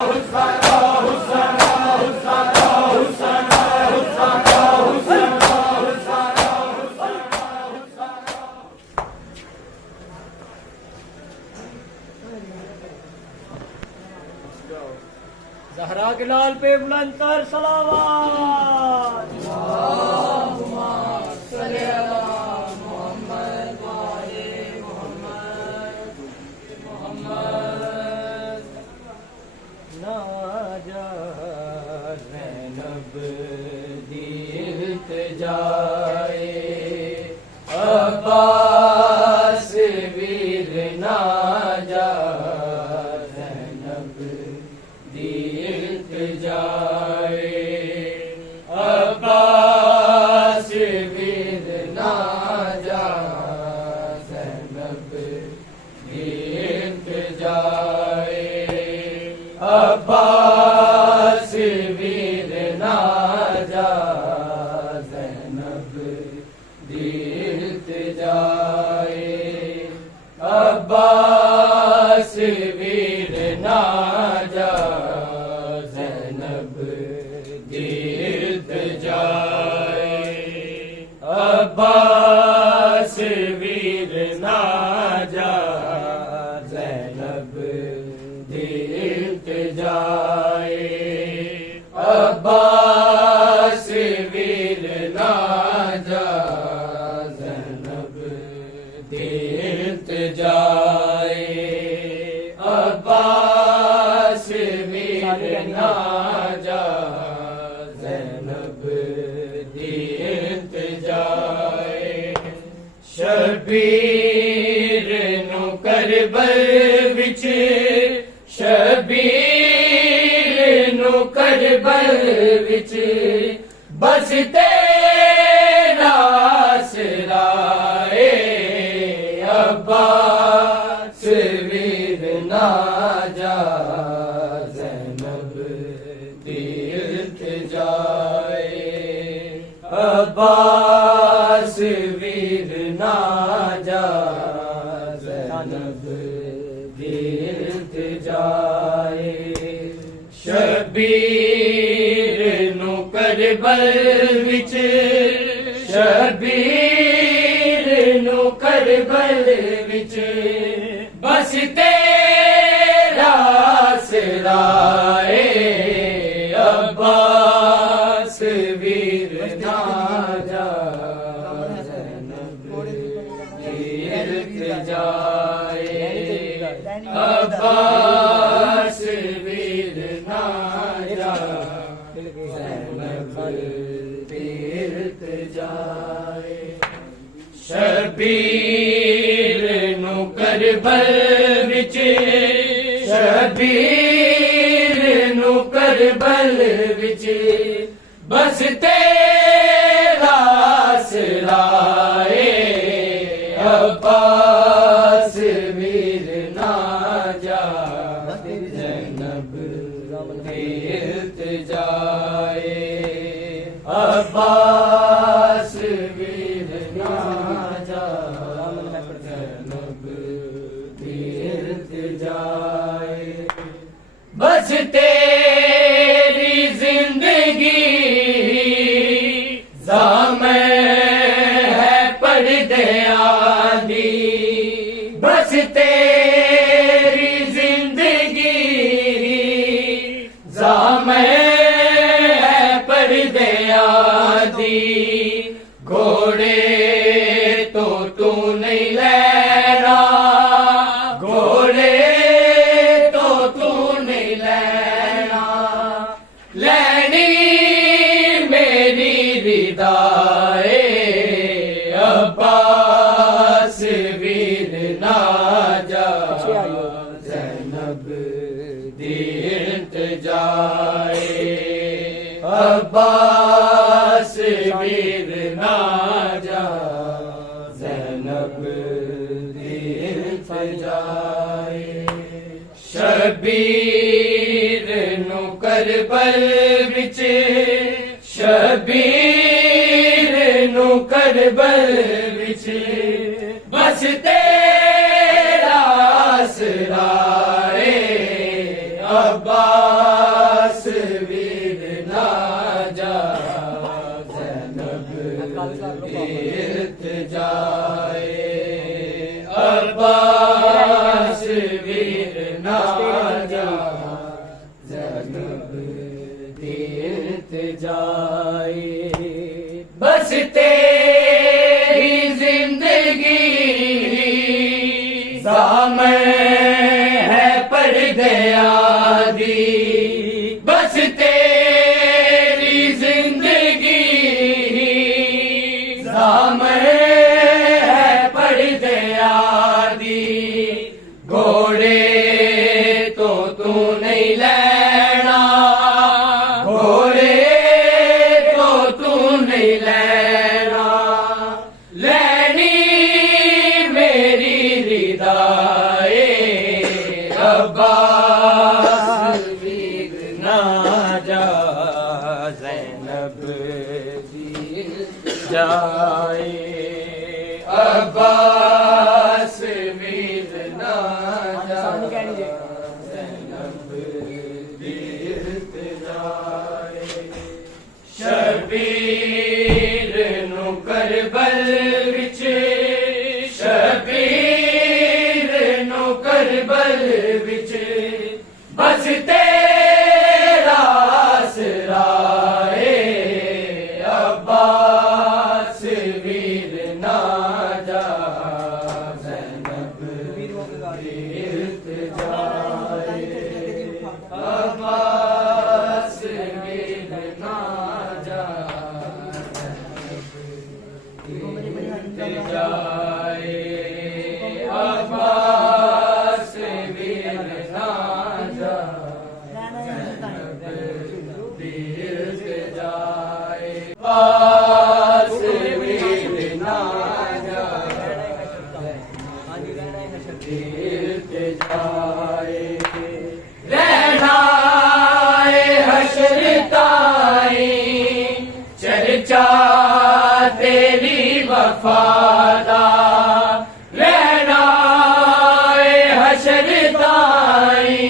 ज़हरा के लाल पे बुलंद कर सलावत। ना जा ज़ैनब दी इल्तिजाए अब्बास वीर ना जा ज़ैनब दी इल्तिजाए अब्बास वीर ना जा ज़ैनब दी इल्तिजाए अब्बास वीर ना जा ज़ैनब दी इल्तिजाए अब्बास वीर ना जा ज़ैनब दी इल्तिजाए अब्बास वीर ना जा ज़ैनब दी इल्तिजाए अब्बास वीर ना जा ज़ैनब दी इल्तिजाए अब्बास वीर ना जा ज़ैनब दी इल्तिजाए शबीर नु करबल विच शबीर नु करबल विच बस तेरा आसराए अब्बास वीर ना जा ज़ैनब दी इल्तिजाए अब्बास वीर ना जा ज़ैनब दी इल्तिजाए शबीर नु करबल विच शबीर नु करबल विच बस तेरा आसराए अब्बास वीर ना जा ज़ैनब दी इल्तिजाए अब्बास वीर ना जा ज़ैनब दी इल्तिजाए शबीर नु करबल विच शबीर नु करबल विच बस तेरा आसराए अब्बास वीर ना जा ज़ैनब दी इल्तिजाए अब्बास वीर ना जा ज़ैनब दी इल्तिजाए बस तेरी जिंदगी ज़ामन है पर्दे आली बस तेरी जिंदगी ज़ामन है पर्दे आली घोड़े तो तू नहीं लहरा घोड़े तो तू नहीं लहरा लैनी मेरी रिदाए अब्बास वीर ना जा ज़ैनब दी इल्तिजाए अब्बास वीर ना जा ज़ैनब दी इल्तिजाए शबीर नु करबल विच शबीर नु करबल विच बस तेरा आसराए अब्बास तीर्थ जाए बस तेरी जिंदगी सामने है पर्दे आदि बस तेरी जिंदगी सामने है पर्दे आदि घोड़े तो तू नहीं लेना घोड़े तो तू नहीं लेना लेनी मेरी रिदाए अब्बास वीर ना जा ज़ैनब वीर जाए अब्बास वीर ना जा ज़ैनब वीर जाए शबीर नु करबल विच शबीर नु करबल विच बस तेरा आसराए अब्बास वीर ना जा ज़ैनब वीर जाए अब्बास वीर ना जा जाए अब्बास वीर ना जा तीर्थ जाए अब्बास वीर ना जा तीर्थ जाए रहना हशर ताई चर्चा तेरी वफादा रहना हशर ताई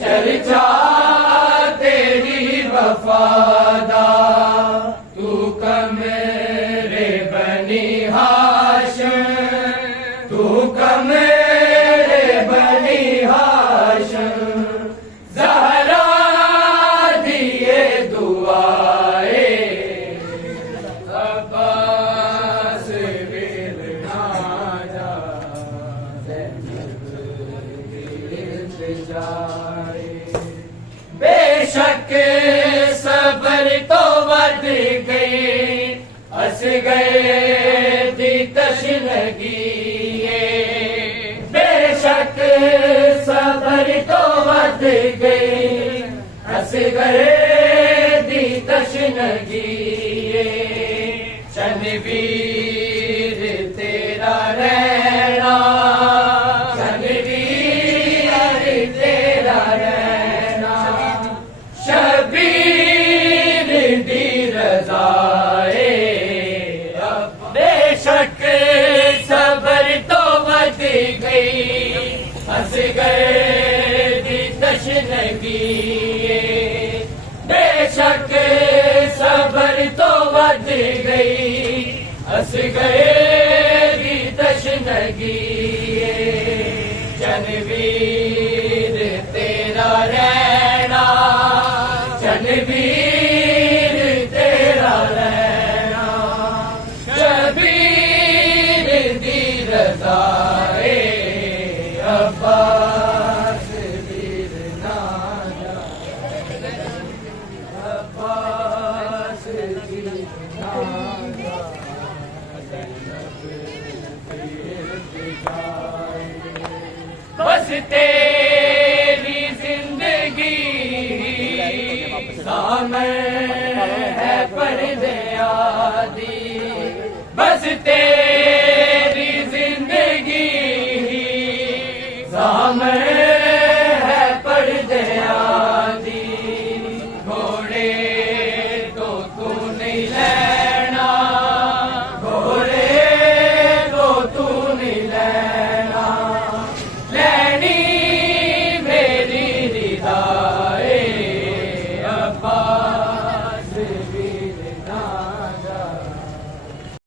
चर्चा तेरी वफादा तू कमरे बनी हाशम तू कमरे बनी हाशम ज़हरा दिए दुआए अब्बास वीर ना जा ज़ैनब वीर जाए बेशक सबर तो वध गए हस गए दी तशनगी बेशक सबर तो वध गए हस गए दी तशनगी शनवीर तेरा रहना शनवीर तेरा रहना शबीर दी रज़ाए बेशक सबर तो वध गई हंस गए दी तशनगी बेशक सबर तो वध गई हंस गए दी तशनगी जनवीर तेरा रहना जनवीर तेरा रहना शबीर दी रज़ाए अब्बास वीर ना जा अब्बास वीर ना जा बस तेरी जिंदगी सामने है पर्दे आदि बस तेरी